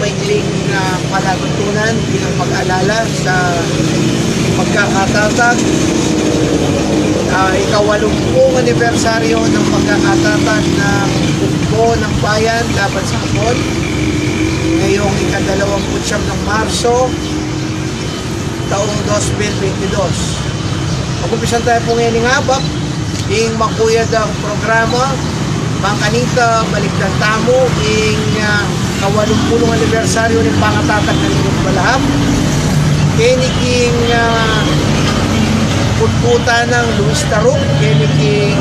maikling palatuntunan bilang pag-alala sa pagkakatatag, ika-80 anibersaryo ng pagkakatatag ng Bugbo ng Bayan laban sa Hapon ngayong ika-29 ng Marso taong 2022. Mag-umpisan tayo po ngayon ng habak ing makuyad ang programa Bangkanita Balikdan Tamo ing ka-80 anibersaryo ng pangatatag ng Inyong Balahap kiniking putputa ng Luis Taruk, kiniking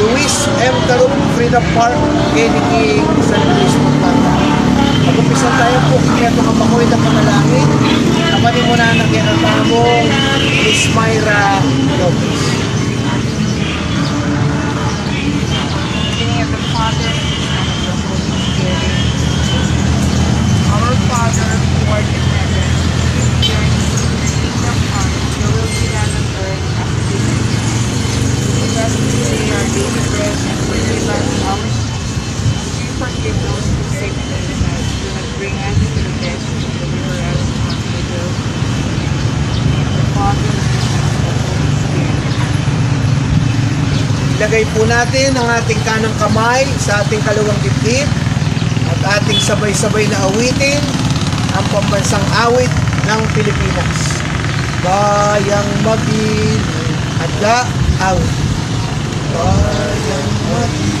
Luis M. Taruk Freedom Park, kiniking San Luis Montana. Mag-umpisa tayo po kaya itong kapakoy na panalangin kapanin mo na ng kinatamo Miss Myra Lopez. Of the Father, and of the Holy Spirit. Our Father, who art in heaven, hallowed be thy name. Your kingdom come, your will be done on earth as it is in heaven. Give us today our daily bread, and forgive us our sins, as we forgive those who sin against us. Do not bring us into the test, but deliver us from evil. In the name of the Father, and of the Holy Spirit. Ilagay po natin ang ating kanang kamay sa ating kaluwang dibdib at ating sabay-sabay na awitin ang pambansang awit ng Pilipinas. Bayang maging adla awit. Bayang maging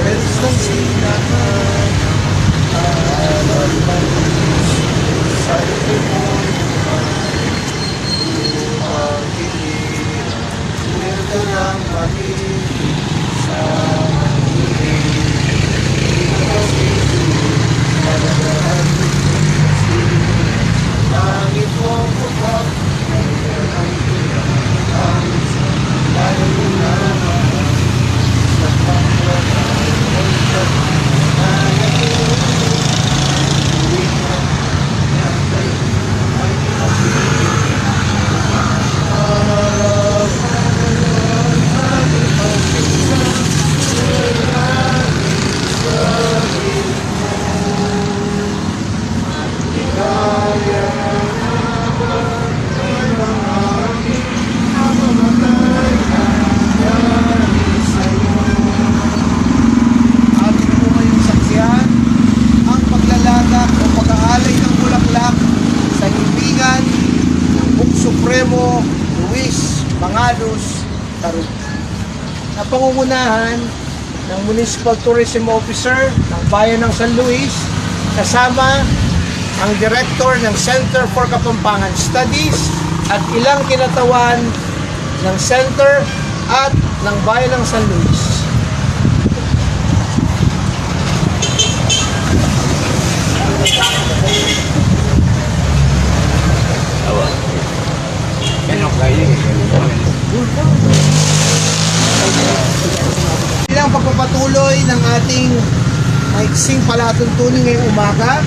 resong sinahan alam manis sa ipon pag-ibig lang maging sa magiging malagahan langit mo kapag ang lalo na sa panglaman Supremo Luis Mangalos Taruk na pangungunahan ng Municipal Tourism Officer ng Bayan ng San Luis kasama ang Director ng Center for Kapampangan Studies at ilang kinatawan ng Center at ng Bayan ng San Luis. Bilang pagpapatuloy ng ating maiksing palatuntunin ngayong umaga,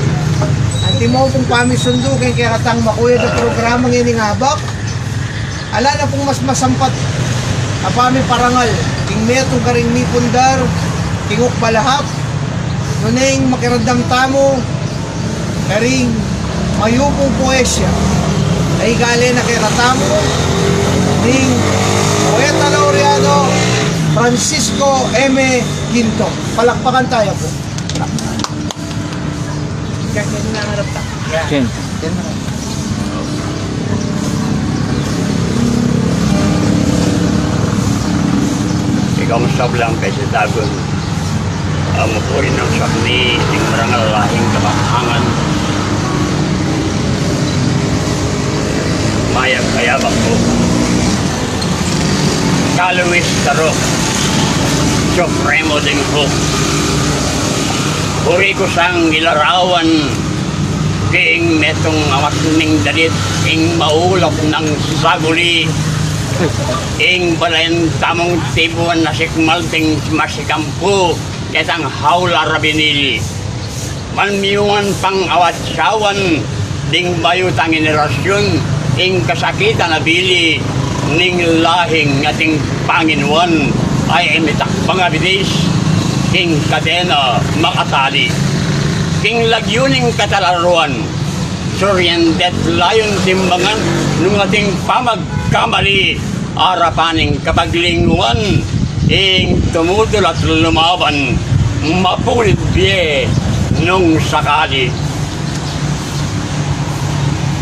ang timaw pong pamisundo kay karatang makuyad ang programa ngayong habak, ala na pong mas masampat apami parangal, king metong karing mipundar, kingok balahap, nuneng makiradam tamo, karing mayupong poesya, ay gali na kay Ratamo ning Poeta Laureano Francisco M. Ginto. Palakpakan tayo po. Yan nangarap ta. Yan. Ikaw masablang kasi tagon mukuri ng sakni ng marangal lahing kabahangan mayag kayabak ko Luis Taruk Supremo ding hook puri ko sang ilarawan king metong awas ning dalit ing maulap ng saguli ing balayan tamong tibuan na sikmalting masikampu ketang haula rabinili manmiyungan pang awat sawan ding bayo tang generasyon ing kasakitan na bili ning lahing ating Panginoon ay emitak mga bidis ing kadena makatali king lagyuning katalaruan. Suryendet layon timbangan nung ating pamagkamali, arapaning kapaglinguan, ing tumutol at lumaban, mapulit biye nung sakali.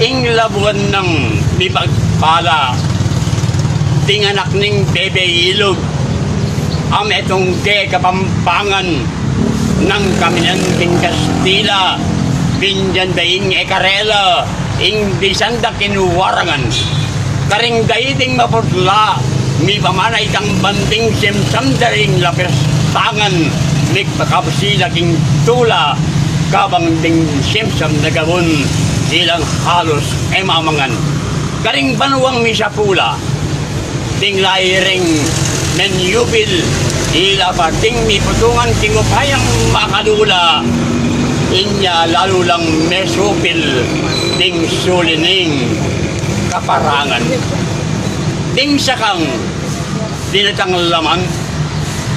Ing labuan ng bibagpala, tinganak ning bebe ilog, am etong ke kapampangan ng kaminan king Kastila, binjan daing ekarela, ing disanda kinuwarangan, karing daiting maputla, mi pamanay kang banding simsam daring lapis tangan, mik pakapsila king tula, kabang ding simsam nagabon, ilang halos emamangan. Karing banuang misapula, ting lairing menyupil, ila pating mi putungan tingupayang makalula, inya lalo lang mesupil, ting sulining kaparangan. Ting sakang dinatang laman,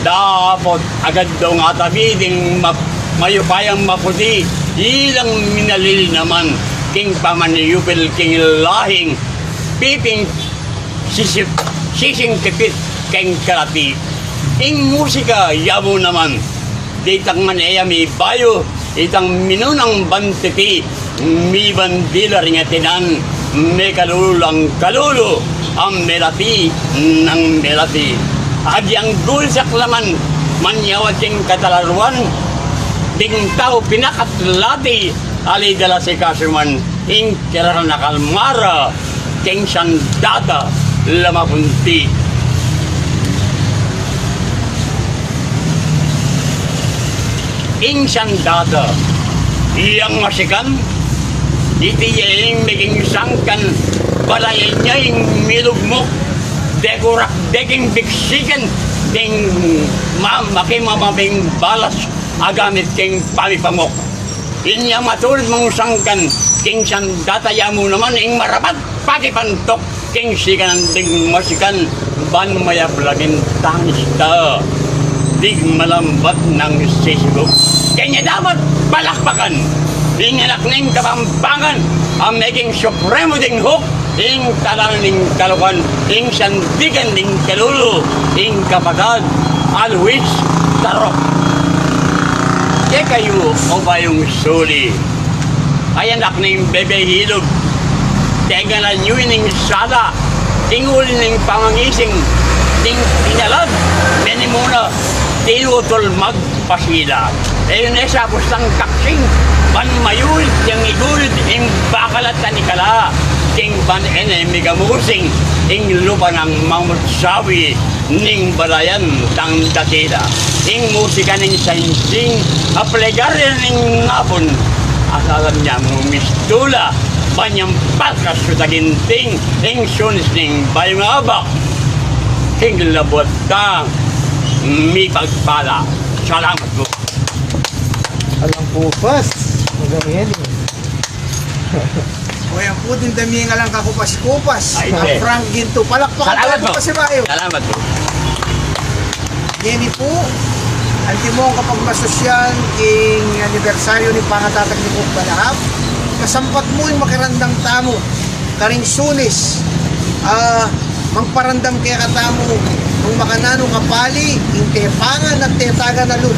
dapat agad daw nga tabi, ding mayupayang maputi, ilang minalil naman, king pamaniyupil king lahing, piping sising tipit king karati. Ing musika yabo naman, ditang manaya mi bayo, itang minunang bantiti, mi bandila ringatinan, may kalulang kalulo, ang melati ng melati. Adyang gulsak laman, manyawat yung katalaruan, ding tao pinakatlati, ali dala si kasuman, ing kira nakalmara, king sandata, lamapunti. Ing sandata, iyang masikan, itiyeng meging sangkan, balayan niya yung milugmok, dekorak deking biksikan, ding makimamabing balas, agamit king pamipamok. Inya matulad mong sangkan, king sandata mo naman, ing marapat, pakipantok, king sikan ding masikan, ban mayablagin tangis ta. Dig malambat ng sisibog. Kanya dapat palakpakan. Inganak ning kapampangan, ang making supremo ding hook, ing talang ning kalukan, ing sandigan ding kalulu, ing kapagad, always tarok. Kaya kayo o ba yung suli? Ay anak ning bebe hilog, tega na nyo ning sada, ing uli ning pangangising, ing inalad, meni muna, tinutol magpasila. Ayun na sa bustang kaksing, ban mayul, yang igulid, ing bakalat tanikala, ing ban enemigamusing, ing lupa ng mamutsawi, ning balayan tang datila. Ing musika ning sainsing, aplegarya ning ngapon, asalan niya mo mistula, banyang palkas sa ginting, ing sunis ning bayong abak, ing labot tang, mi pagpala. Salamat po. Alang pupas. Magamihan eh. O yan po din dami nga lang kakupas-kupas. Ay, Ang Frank Ginto. Palakpakan Salamat tayo po. po kasi bayo. Salamat po. Yan po. Antimong kapag masosyal king anibersaryo ni pangatatag ni Kuk Balahap. Kasampat mo yung makirandang tamo. Karing sunis. Magparandam kaya katamo. Kung makananong kapali, yung tepangan at tetaga na lut.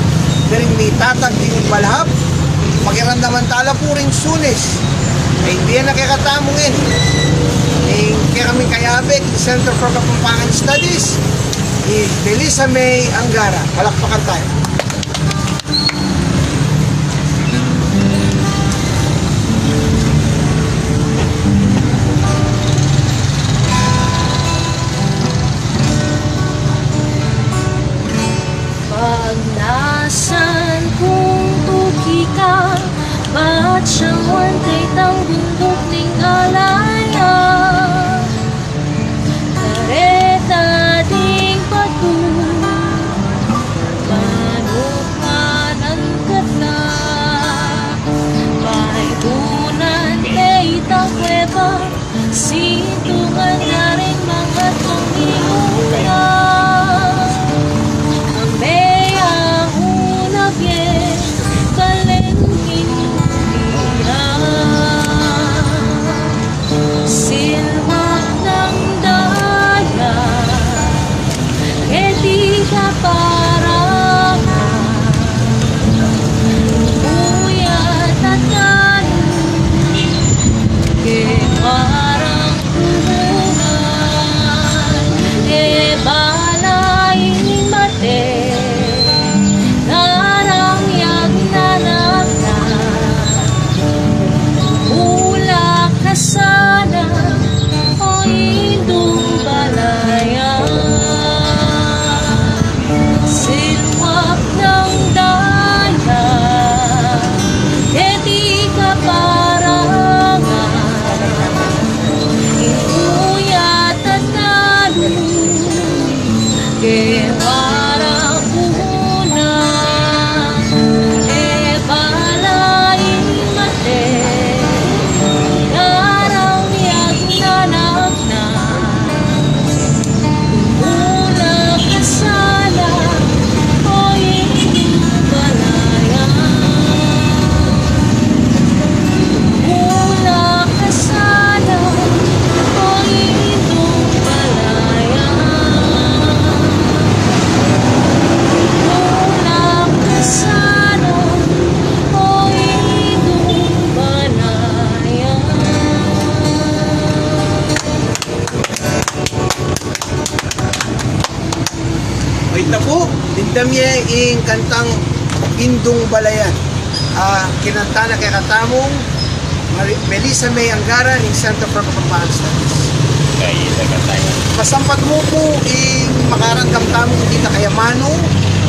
Daring may tatag ni Kuk Balahap. Makirandaman tala po rin sunis. Ay hindi na kaya katamongin. Kaya kami kayabik, Center for Kapampangan Studies. Belisa May Angara. Palakpakan tayo. Pag nasan kung tuki ka, ba't siyang wantay tang bundok ning alaya? Kareta ding patu, manok manan kata, paibunan kay takweba, sintungan na rin mga tumiuna. May ahunag yes, kalengking ing kantang Indong Balayan. Kinanta na kay katamong Melissa May Angara ng Center for Kapampangan Studies. Kaya tayo. Masampat mo po ing makarangkam tamong kita kayamano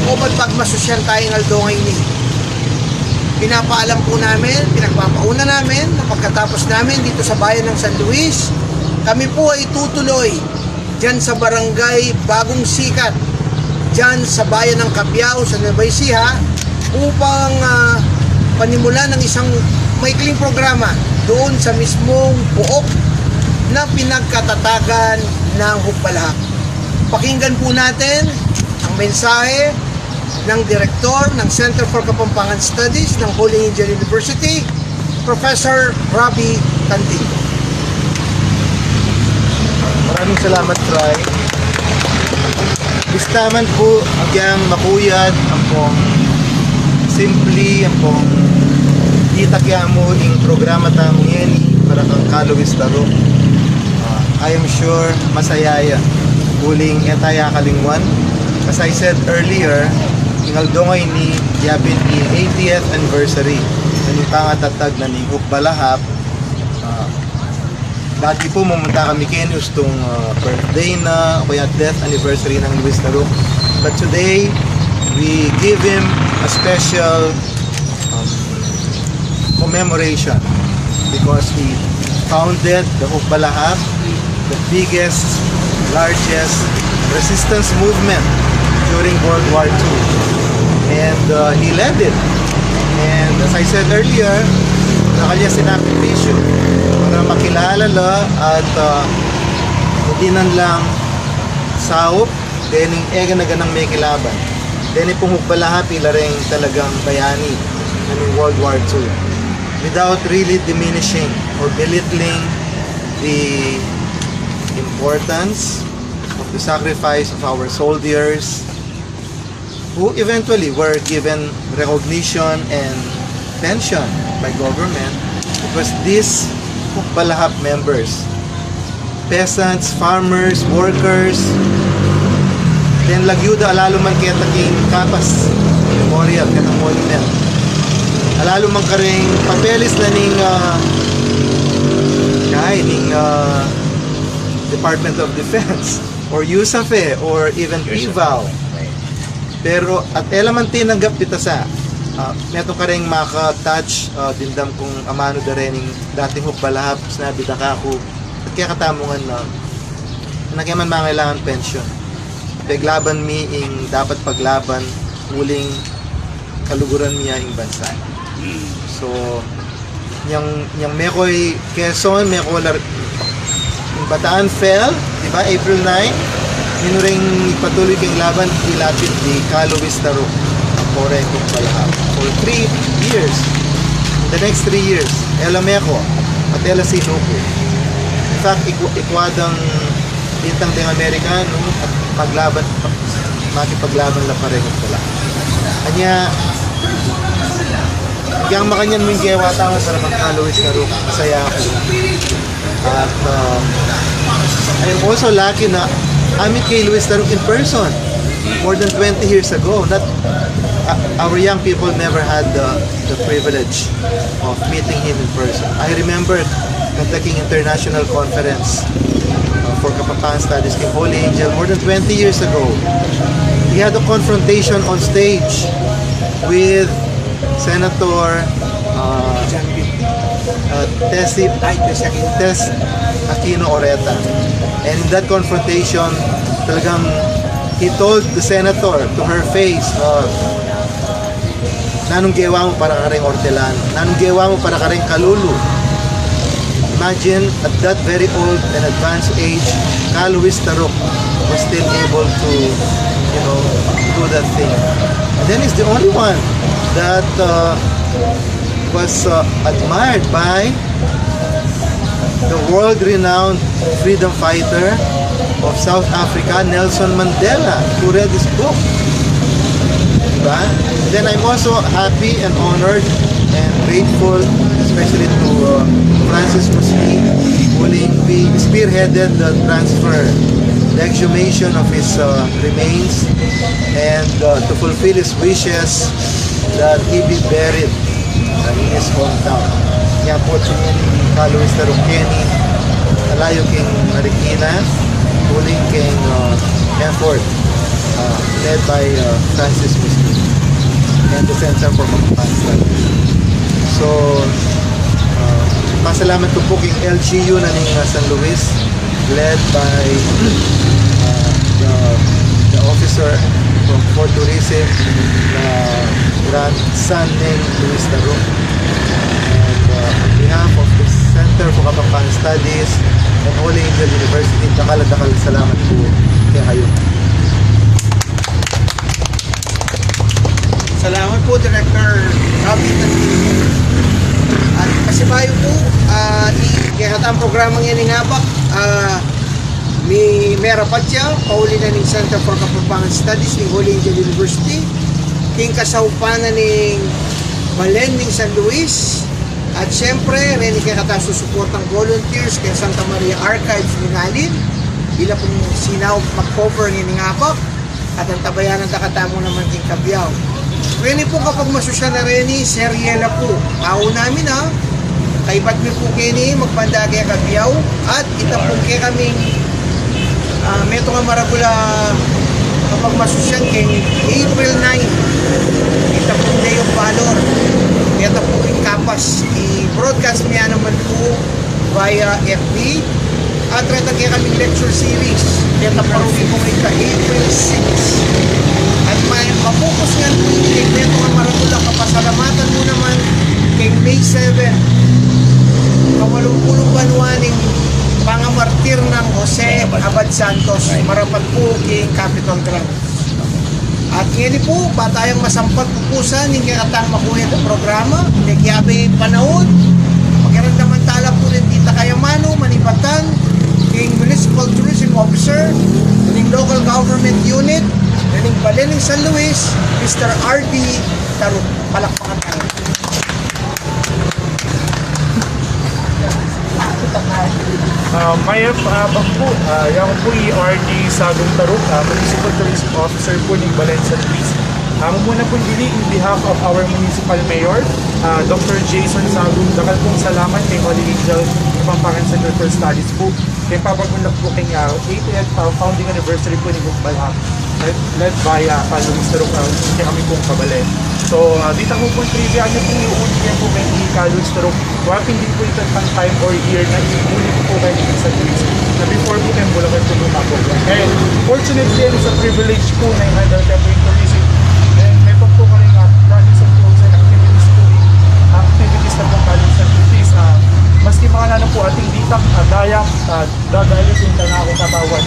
o magpagmasosyal tayong aldongay ni. Pinapaalam po namin, pinagpapauna namin na pagkatapos namin dito sa bayan ng San Luis, kami po ay tutuloy dyan sa barangay Bagong Sikat, dyan sa bayan ng Cabiao sa Nueva Ecija upang panimula ng isang maikling programa doon sa mismong puok na pinagkatatagan ng Hukbalahap. Pakinggan po natin ang mensahe ng Direktor ng Center for Kapampangan Studies ng Holy Angel University, Professor Robbie Cantingo. Maraming salamat, Try. Listaman po ang makuyad ang pong simply ang pong kita kaya mo yung programa tamo yan para kang kalawis taro. I am sure masaya yan. Huling etaya kalingwan. As I said earlier, ingaldongay ni Yabin ni 80th anniversary. Nanitang tatag na ni Hukbalahap. Dati po pumunta kami kayo gustong birthday na o kaya death anniversary ng Luis Taruk. But today, we give him a special commemoration because he founded the Hukbalahap, the biggest, largest resistance movement during World War II. And he led it. And as I said earlier, na kanya sinakripisyo para makilala la at hindi lang saop, then ega na ganang may kilaban. Then pong Hukbalahap ilaring talagang bayani ng World War II without really diminishing or belittling the importance of the sacrifice of our soldiers who eventually were given recognition and pension by government. It was these Hukbalahap members, peasants, farmers, workers, then lagyuda alalo man kaya taking kapas memorial katang monument alalo man karing papeles na ning Department of Defense or USAFE or even PIVAL. Pero at eleman tinanggap kita sa meto ka rin maka-touch dindam kung amano da rin dating Hukbalahap sinabi da ka ako at kaya katamungan na nagyaman mangailangan pension paglaban mi ing dapat paglaban muling kaluguran niya ing bansa. So yang mekoy Quezon meko yung Bataan fell, di ba, April 9 minuring patuloy kang laban ilapit di Kalawis Taruk Koreng Hukbalahap for 3 years. The next 3 years Ela Meko at Ela Sinuko. In fact, ikwadang bintang ding Amerikano at paglaban makipaglaban la pareho pala. Kanya yang makanyan mong gawa tama sa ramang Kalawis Taruk masaya ako. At I am also lucky na amit kay Luis Taruk in person more than 20 years ago. Not our young people never had the privilege of meeting him in person. I remember conducting international conference for Kapampangan Studies in Holy Angel more than 20 years ago. He had a confrontation on stage with Senator Tess Aquino Oreta. And in that confrontation, talagang he told the senator to her face, nanong gewa mo para karing Hortelano, nanong gewa mo para karing Kalulu. Imagine, at that very old and advanced age, Kalawis Taruk was still able to, do that thing. And then he's the only one that was admired by the world-renowned freedom fighter of South Africa, Nelson Mandela, who read his book. Diba? Then I'm also happy and honored and grateful, especially to Francis Musli, who spearheaded the transfer the exhumation of his remains and to fulfill his wishes that he be buried in his hometown. Kaya po tingin ka Luis Tarukeni, alayo king Marikina, huling king effort led by Francis Muslim and the Center for Pagpapanslan. So, pasalamat ko po king LGU na ning San Luis, led by the officer from Fort Tourism, grandson ng Luis Taruk. And on behalf of the Center for Kapampangan Studies and Holy Angel University, dakal salamat po kay kayo. Salamat po, Director Ravi. At kasibayo po, kaya ang programang yan ng habak, may Mera Patya, pauli na ng Center for Kapampangan Studies ng Holy Angel University, king kasaupanan ng Balen ng San Luis, at syempre, rin kaya susuportang volunteers kay Santa Maria Archives ng Alin, ila pong sinaw mag-cover ng habak, at ang tabayan ng dakatamo naman king Kabyaw. Reni po kapag masusya na Reni, Seriela po. Tao namin ha. Kaibat mi po kini, magpanda kaya Kabyaw. At itapong kaya kaming meto nga maragula kapag masusyan kay April 9. Itapong na yung valor. Ito po yung kapas. I-broadcast niya naman po via FB. At reta kaya kaming lecture series. Ito po po ika April 6. At may mapokus nga po yung ito nga maragula kapasalamatan mo naman kay May 7 kawalong-pulong banwaning pangamartir ng Jose Abad Santos marapat po king Capitol Grounds. At ngayon po batayang masampat pupusan ng kakatang makuha ng programa nagyabe panahon pagkaramdaman tala po rin Tita Kayamano Manipatan king Municipal Tourism Officer ng Local Government Unit ng Balen ng San Luis, Mr. R.D. Taruk. Palakpakan tayo. Mayroon po, yung po i-RD Sagong Taruk, Municipal Tourism Officer po ng Balen San Luis. Muna po dili in behalf of our Municipal Mayor, Dr. Jason Sagong, dakal pong salamat kay Holy Angel Kapampangan Center for Studies po. Kaya papagunlap po kay 80th founding anniversary po ni Bukbalhak, led by Luis Taruk, kaya kami pong kabalen. So, dito po po trivia niyo po yung yan po kay Luis Taruk. Wapin din po ito pang time or year na iuli po kayo ni San Luis na before po kayong Bulacan po lumako. And fortunately, sa privilege po na i-handle tayo po yung tourism. And ito po ka rin projects and tools and activities po na po kaling San Luis. Maski mga na po ating ditak, dayak, dadalit yung tanako katawan.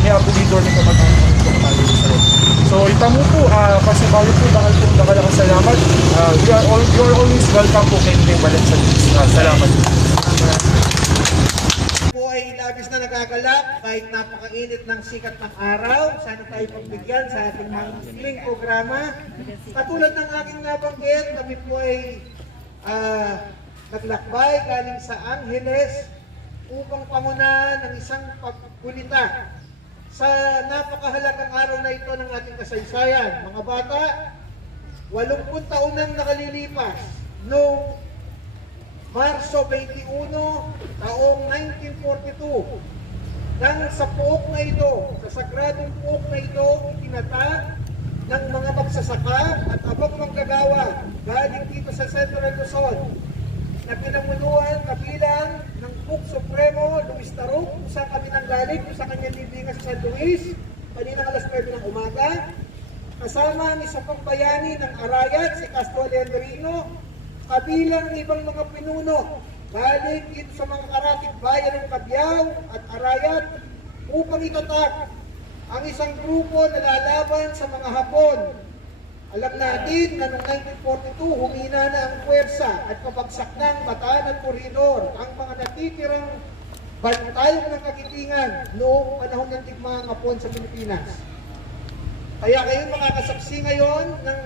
May abulidor ni kamag-anak po kaling San Luis. So ita mo po, kasi bago po dakal ang salamat. You're always welcome po kay Balen San Luis. Salamat. Po ay labis na nagagalak kahit napakainit ng sikat ng araw. Sana tayo pagbigyan sa ating mga programa. Katulad ng aking nabanggit, kami po ay naglakbay galing sa Angeles upang pangunahan ng isang pagkulita sa napakahalagang araw na ito ng ating kasaysayan. Mga bata, 80 taon nang nakalilipas noong Marso 21, taong 1942, nang sa puok na ito, sa sagradong puok na ito, itinatag ng mga magsasaka at abang manggagawa galing dito sa Central Luzon na pinamunuan kabilang ng Cook Supremo Luis Taruk kung saan kami nanggaling kung sa kanyang libingan sa San Luis kaninang alas 9 ng umaga kasama ang isa pang bayani ng Arayat si Castro Leandrino kabilang ibang mga pinuno galing dito sa mga karatig bayan ng Kabyaw at Arayat upang itatag ang isang grupo na lalaban sa mga Hapon. Alam natin na noong 1942, humina na ang puwersa at pabagsak na ang Bataan at Corridor, ang mga natitirang bantay ng kagitingan noong panahon ng digmaang Hapon sa Pilipinas. Kaya kayo makakasaksi ngayon ng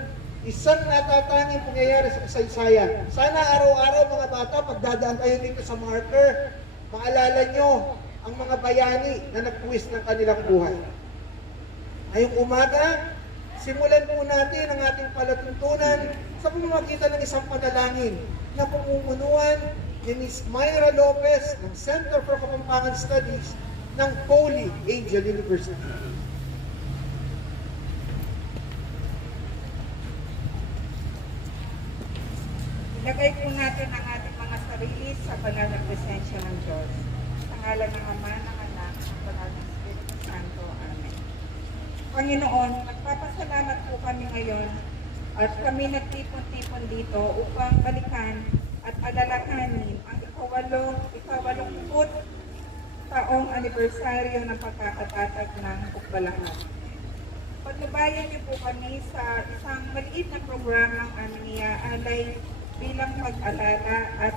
isang natatanging pangyayari sa kasaysayan. Sana araw-araw mga bata, pagdadaan kayo dito sa marker, maalala nyo ang mga bayani na nagpuwis ng kanilang buhay. Ngayong umaga, simulan po natin ang ating palatuntunan sa pamamagitan ng isang panalangin na pamumunuan ni Ms. Myra Lopez ng Center for Kapampangan Studies ng Holy Angel University. Ilagay po natin ang ating mga sarili sa banal na presensya ng Diyos. Sa ngalan ng Ama, ng Anak, ng banal ng Espiritu Santo. Amen. Panginoon, nagpapasalamat po kami ngayon at kami nagtipon-tipon dito upang balikan at alalahanin ang ikawalungput taong anibersaryo ng pagkakatatag ng Bukbalahan. Pagnubayan niyo po kami sa isang maliit na programang aming iaalay bilang pag-alala at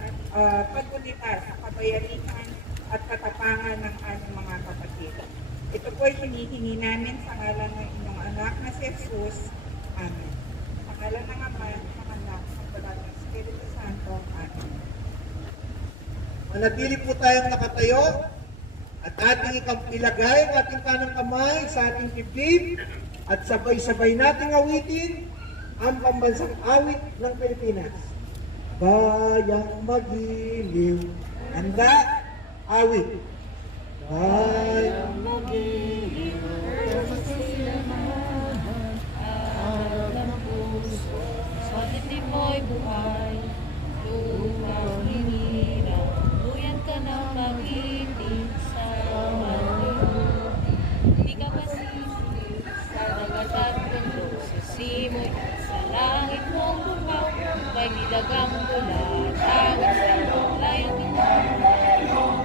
paggunita sa kabayanihan at katapangan ng aming mga kapatid. Ito po ay hinihingi namin sa ngalan ng inyong anak na si Jesus. Amen. Sa ngalan ng Ama, ng Anak, ng Banal ng Espiritu Santo. Amen. Manatili po tayong nakatayo at ating ilagay ang ating kanang kamay sa ating dibdib at sabay-sabay nating awitin ang pambansang awit ng Pilipinas. Bayang magiliw, handa, awit. Bayang Magiliw, kasasilamahan, aral ng puso, sa dibdib mo'y buhay, lupang hinirang, buyan ka ng pag-ibig sa pag-ibig. Di ka masisiliw sa dagat at bundok, sa simoy, sa langit mong bumaw, may nilagang mula, tawid sa layong ginagawa, isang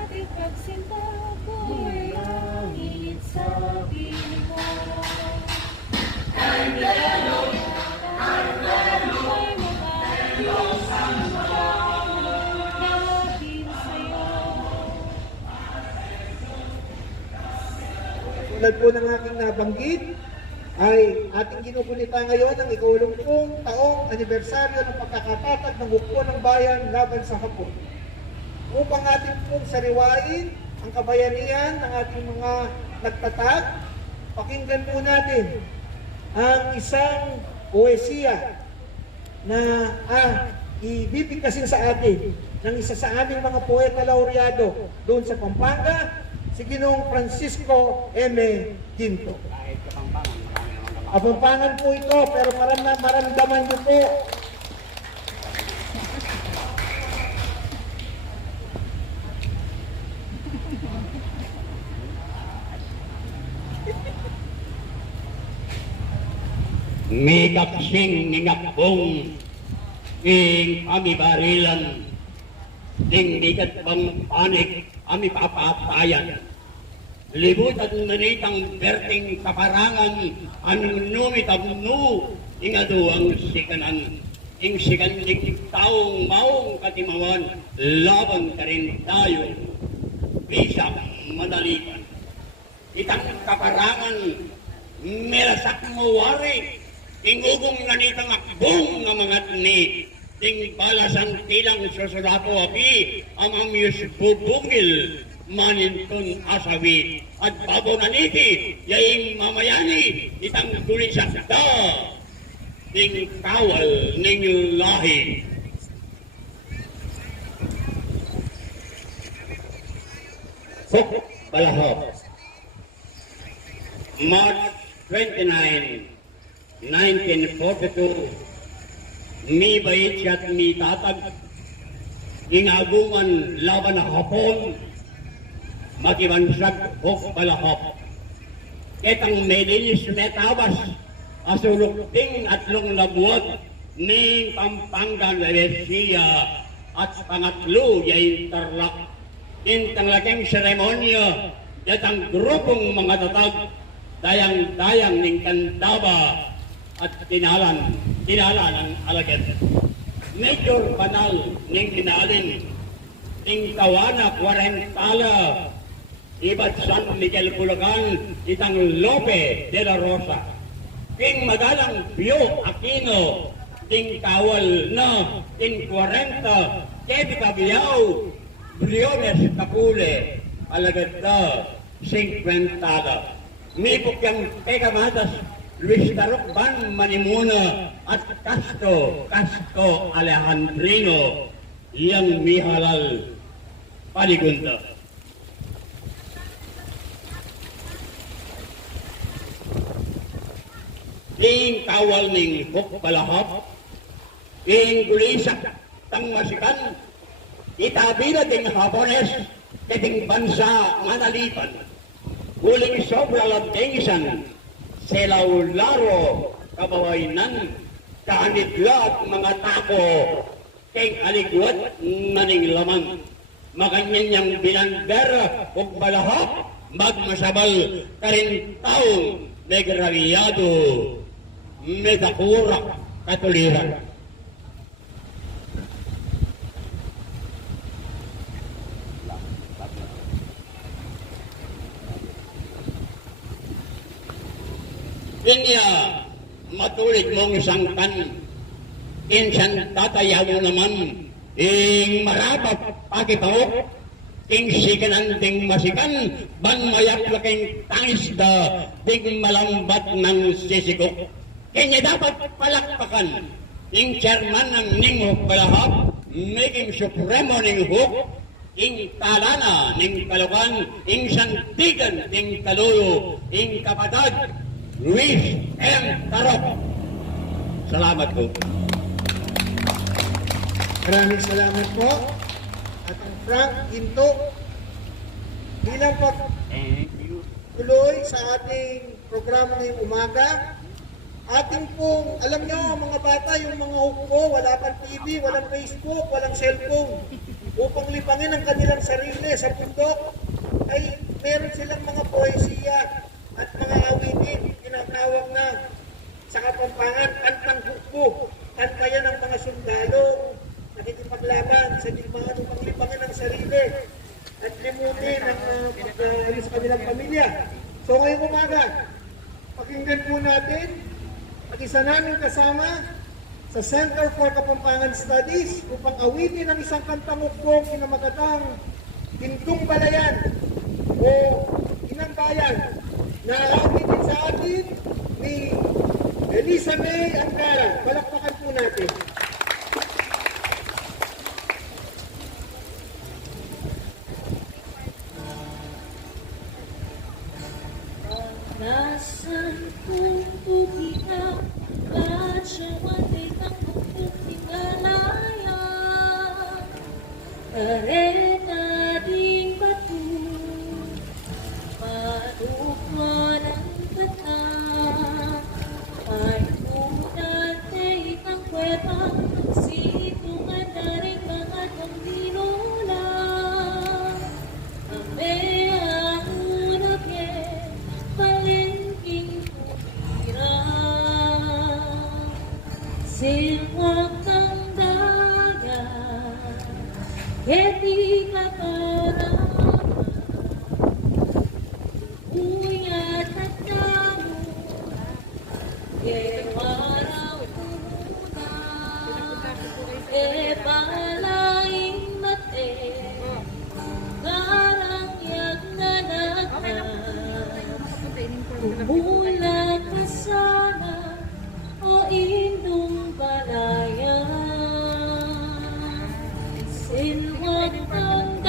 ating pagsinta ko'y langit sa piling mo. Ay nilalang ay mag-ayos ang dahil sa'yo. Tulad po ng aking nabanggit, ay ating ginugunita ngayon ang ikawalumpung taong anibersaryo ng pagkakatatag ng Hukbo ng Bayan laban sa Hapon. Upang ating pong sariwain ang kabayanihan ng ating mga nagtatag, pakinggan po natin ang isang poesiya na ibibigkasin sa atin ng isa sa aming mga poeta laureado doon sa Pampanga, si Ginoong Francisco M. Ginto. Kahit Kapampangan, marami naman naman. Kapampangan po ito, pero maramdaman niyo po. May kapsing ningakbong ing amibarilan ding dikat bang panik ami papatayan. Libutan nanitang berting kaparangan anong numitabno ingado ang sikanan. Ing sikandik taong maong katimawan laban ka rin tayo bisang madalikan. Itang kaparangan merasak mo wari ingugong nanitang akbong nga mga ni ting balasan tilang susulato api ang amyos bubugil maninton asawi at babo naniti yaing mamayani itang tulisakda ting kawal ninyo lahi. Fok Balahok, March 29, 1942, mi bait siya't mi tatag, ingagungan laban na Hapon, magibansag Fok Balahok. Ketang medinis metabas, asulukting atlong labuat, ning Pampanga Levesia, at pangatlo yain Tarlac. Intang laking seremonya, datang grupong mga tatag, dayang-dayang ning Candaba, at tinala ng alagad. Major Banal ning Dinalin, ning Tawana, Quarentala, Ibat San Miguel Bulacan, itang Lope de la Rosa. King Madalang Pio Aquino, ting Kawal na, ting 40, Kevin Cabiao, Briones Capule, alagad na, 50. Mipok yung Tekamatas, Luis Tarokban Manimuna, at Castro Alejandrino, yang Mihalal Paligunda. Ing kawal ning Huk Balahap, ing gulisak tang masikan, itabi na ting Hapones, keting bansa manalipan. Huling sobra labdengisan, selaw laro, kabawainan, kaanidlat mga tako, keng aligwat maning laman. Makanyan niyang binandera, Huk Balahap, magmasabal, karin taong negraviado, metakurak katuliran. Inya matulig mong sangkan, insan tatayaw naman, ing marabap pakipahok, ing sikanan ding masikan, ban mayak laking tangis da, ding malambat ng sisikok. Kanya dapat palakpakan, ing chairman ng Ning Huk Balahap, making supremo ning Huk, ing talana ning Kalukan, ing santigan ning Kaluyo, ing kapatad, Luis M. Tarok. Salamat po. Maraming salamat po. At ang Frank Ginto, bilang pagtuloy sa ating programa ngayong umaga, ating pong, alam nyo mga bata, yung mga hukbo, wala pang TV, walang Facebook, walang cellphone, upang lipangin ang kanilang sarili sa bundok, ay meron silang mga poesiya at mga awitin, tinatawag na sa Kapampangan, kantang hukbo, kanta yan ng mga sundalo, nakikipaglaban sa mga panglipangin ng sarili at limutin ang pag-alis sa kanilang pamilya. So ngayong umaga, pakinggan po natin at isa namin kasama sa Center for Kapampangan Studies upang awitin ang isang kantang hukbong pinamagatang Pintong Balayan o Inang Bayan na awitin sa atin ni Elisa May Angara. Palakpakan po natin. Nasaan kong bukita at siya matik ang bukting galaya. Kareta ding batu, matukman ang kata. Ay punan kay kang kweba, situngan na rin mga kandinola. Ame ang unag palengking putira, silwak ang dagat, keti kakarama, uyat at damo, araw tuna, palaing mate, garang yak nanagna. Bumula ka sana o indong balayan, silwag ng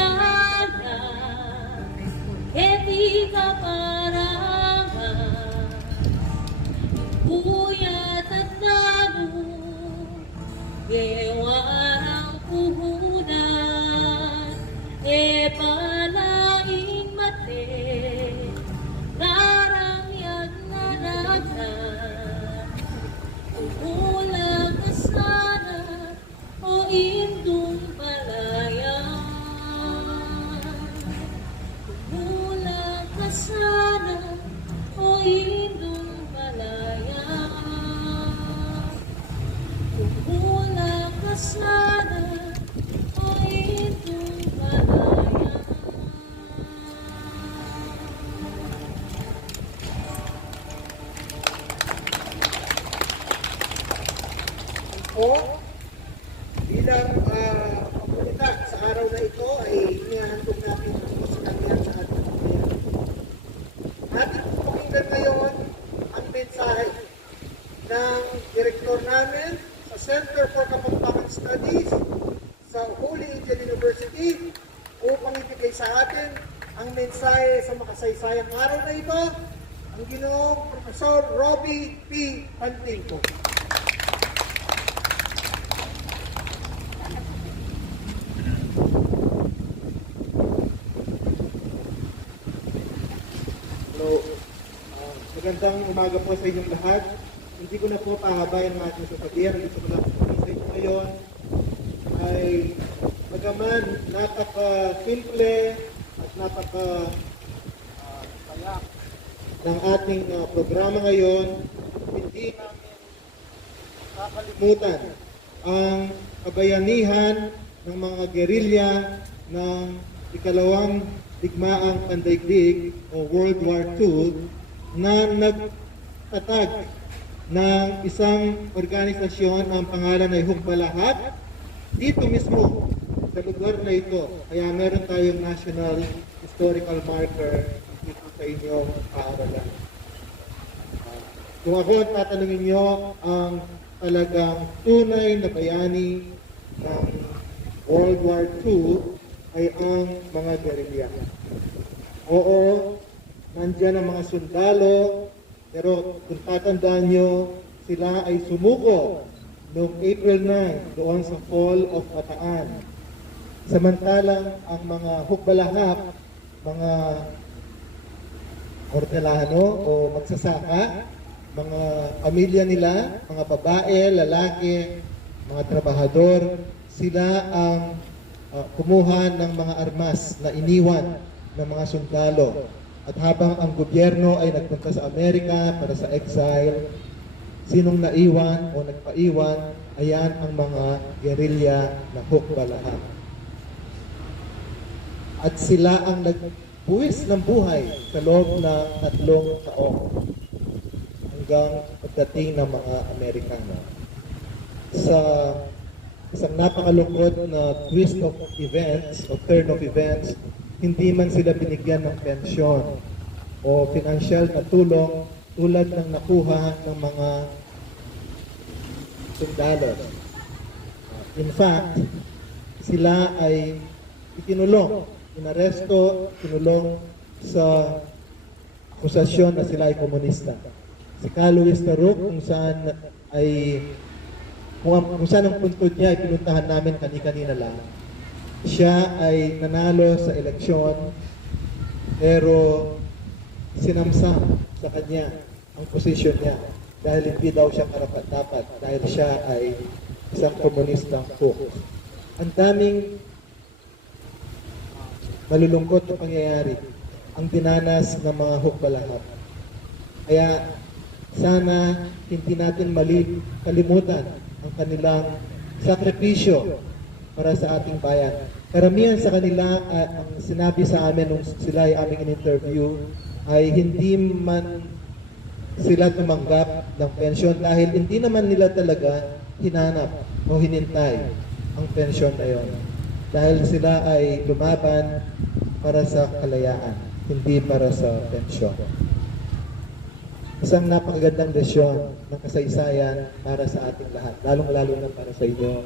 pagpunita sa araw na ito ay inihandog natin ito sa kanya sa ating pamilya. Ating pakinggan ngayon ang mensahe ng direktor namin sa Center for Kapampangan Studies sa Holy Angel University upang ibigay sa atin ang mensahe sa makasaysayang araw na ito, ang Ginoong Professor Robbie P. Pantingko. Hello. Magandang umaga po sa inyong lahat. Hindi ko na po pahabayan ang ating sasabihan. Gusto ko lang po sa inyo ngayon ay bagaman napaka-simple at napaka-payak ng ating programa ngayon, hindi namin kakalimutan ang kabayanihan ng mga gerilya ng ikalawang digmaang pandaigdig o World War II na nagtatag ng isang organisasyon ang pangalan ay Hukbalahap dito mismo sa lugar na ito. Kaya meron tayong National Historical Marker dito sa inyong paaralan. Kung ako ang tatanungin nyo, ang talagang tunay na bayani ng World War II ay ang mga gerilya. Oo, nandyan ang mga sundalo, pero kung tatandaan nyo, sila ay sumuko noong April 9 doon sa Fall of Bataan. Samantalang ang mga Hukbalahap, mga Hortelano o magsasaka, mga pamilya nila, mga babae, lalaki, mga trabahador, sila ang kumuha ng mga armas na iniwan ng mga sundalo. At habang ang gobyerno ay nagpunta sa Amerika para sa exile, sinong naiwan o nagpaiwan, ayan ang mga gerilya na Hukbalahap. At sila ang nagbuwis ng buhay sa loob ng 3 taon hanggang pagdating ng mga Amerikano. Sa isang napakalungkot na twist of events o turn of events, hindi man sila binigyan ng pensyon o financial na tulong tulad ng nakuha ng mga sundalo. In fact, sila ay ikinulong, inaresto, kinulong sa akusasyon na sila ay komunista. Si Luis Taruk, kung saan ang puntod niya ay pinuntahan namin kani-kanina lang, siya ay nanalo sa eleksyon pero sinamsam sa kanya ang posisyon niya dahil hindi daw siya karapat-dapat dahil siya ay isang komunistang hook. Ang daming malulungkot na pangyayari ang dinanas ng mga Hukbalahap. Kaya sana hindi natin kalimutan ang kanilang sakripisyo para sa ating bayan. Karamihan sa kanila, ang sinabi sa amin nung sila ay aming in-interview, ay hindi man sila tumanggap ng pensyon dahil hindi naman nila talaga hinanap o hinintay ang pensyon na yon. Dahil sila ay lumaban para sa kalayaan, hindi para sa pensyon. Isang napakagandang lesyon ng kasaysayan para sa ating lahat, lalong-lalo na para sa inyo,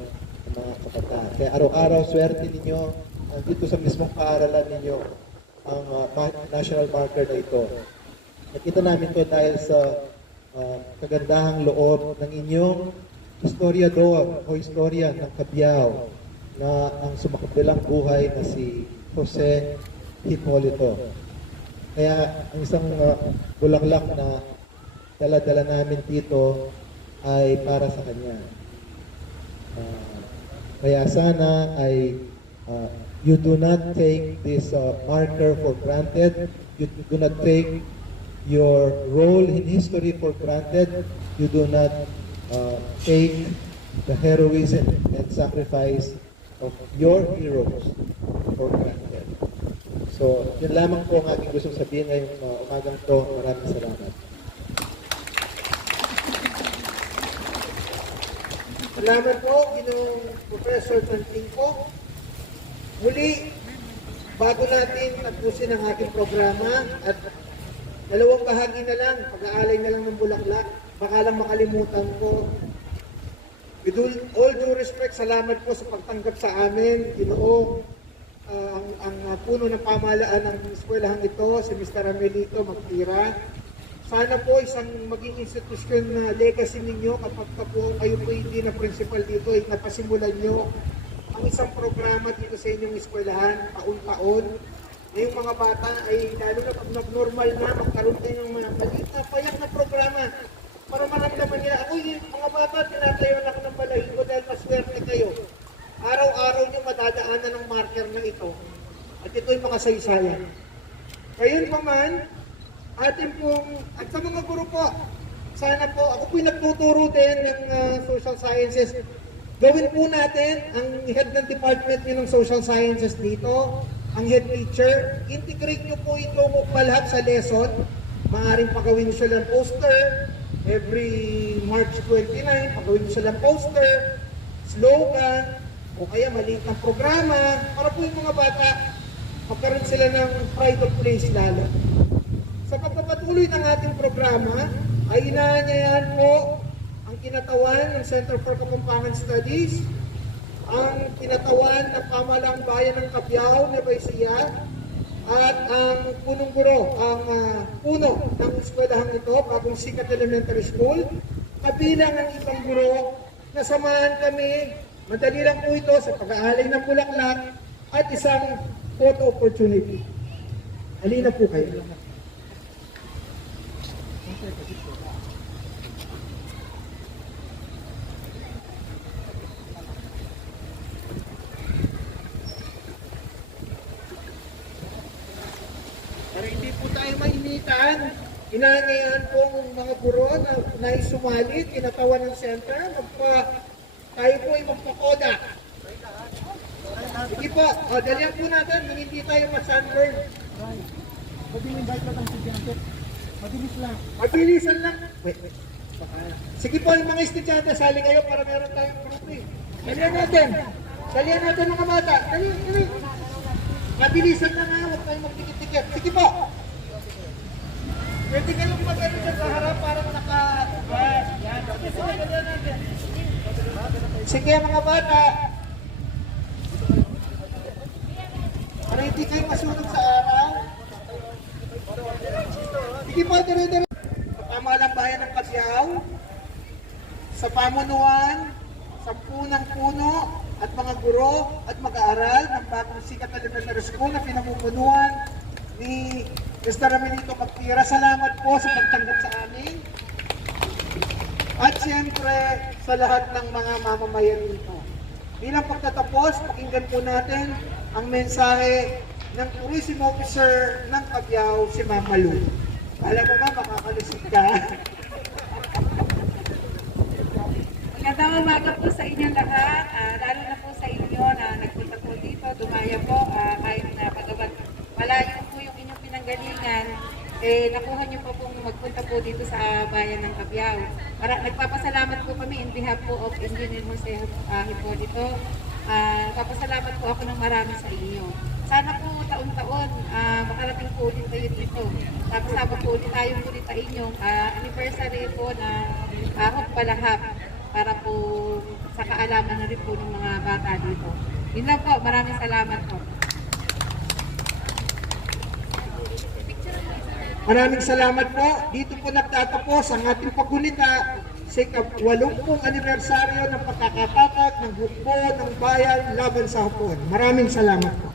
mga kabataan. Kaya araw-araw, swerte ninyo, dito sa mismong paaralan ninyo, ang national marker na ito. Nakita namin ito dahil sa kagandahang loob ng inyong historiador o historia ng Cabiao na ang sumakabilang buhay na si Jose Hipolito. Kaya ang isang bulaklak na dala-dala namin dito ay para sa kanya. Kaya sana ay you do not take this marker for granted. You do not take your role in history for granted. You do not take the heroism and sacrifice of your heroes for granted. So, yun lamang po ang aking gustong sabihin ngayong umagang to. Maraming salamat. Salamat po, Ginoong Professor Tantingko. Muli, bago natin tapusin ang ating programa at dalawang bahagi na lang, pag-aalay na lang ng bulaklak, baka lang makalimutan ko. With all due respect, salamat po sa pagtanggap sa amin, Ginoong ang puno ng pamahalaan ng eskwelahang ito, si Mr. Amelito Magtira. Sana po isang maging institusyon na legacy ninyo kapag po kayo po hindi na principal dito ay napasimulan nyo ang isang programa dito sa inyong eskwelahan taon-taon. Ngayong mga bata ay lalo na pag nag-normal na magkaroon din ng mga maliit na payak na programa para maramdaman nila, ako yung mga bata tinatayo na ako ng balahibo dahil maswerte kayo. Araw-araw nyo madadaanan ng marker na ito at ito'y makasaysayan. Ngayon pa man, atin pong, at sa mga guro po, sana po, ako po'y nagtuturo din ng social sciences. Gawin po natin ang head ng department nyo ng social sciences dito, ang head teacher, integrate nyo po ito malahap sa lesson. Maaaring pagawin nyo siya ng poster, every March 29, pagawin nyo siya ng poster, slogan, o kaya maliit ng programa, para po yung mga bata, magkaroon sila ng pride of place lalo. Sa pagpapatuloy ng ating programa, ay inaanyayahan po ang kinatawan ng Center for Kapampangan Studies, ang kinatawan ng Pamahalaang Bayan ng Cabiao, Nueva Ecija, at ang punong guro, ang puno ng eskwelahang ito, Bagong Sikat Elementary School, kabilang ang ibang guro na samahan kami. Madali lang po ito sa pag-aalay ng bulaklak at isang photo opportunity. Halina po kayo. Para hindi po tayo mainitan, inaangayan po mga guro na naisumalit, kinatawan ng center, tayo po ay magpakoda. Sige po, dalihan po natin, hindi tayo ma-sunburn. Mag-invite lang ang estudyante. Mabilis lang. Mabilisan lang. Wait. Sige po, mga estudyante, sali kayo para meron tayong grupo eh. Dalihan natin. Dalihan natin mga bata. Dali. Mabilisan lang ha, huwag tayong magtikit-tikit. Sige po. Pwede kayong mag-ano dyan sa harap para Yan. Sige, dalihan natin. Sige mga bata. Para hindi kayo masunod sa araw. Sige po, dire-dire. Sa Pamahalaang Bayan ng Cabiao, sa pamunuan, sa punang puno at mga guro at mag-aaral ng Bagong Sikat Elementary School na pinamumunuan ni Mr. Amelito Magtira. Salamat po sa pagtanggap sa amin. At siyempre sa lahat ng mga mamamayan nito. Bilang pagtatapos, pakinggan po natin ang mensahe ng Tourism Officer ng Cabiao, si Mama Lu. Alam mo ba, makakalusot ka. Magandang umaga po sa inyong lahat, lalo na po sa inyo na nagpunta po dito, dumaya po, kahit na pagawag malayo po yung inyong pinanggalingan, nakuha niyo po pong magpunta po dito sa bayan ng Cabiao. Nagpapasalamat po kami in behalf po of Engineer Jose Hipolito. Nagpapasalamat po ako ng marami sa inyo. Sana po taon-taon makarating po ulit kayo dito. Tapos habang po ulit tayong ulit sa inyong anniversary po na Hukbalahap para po sa kaalaman na rin po ng mga bata dito. Yun lang po, maraming salamat po. Maraming salamat po. Dito po nagtatapos ang ating paggunita sa 80th anibersaryo ng pagkakatatag ng hukbo ng bayan laban sa Hapon. Maraming salamat po.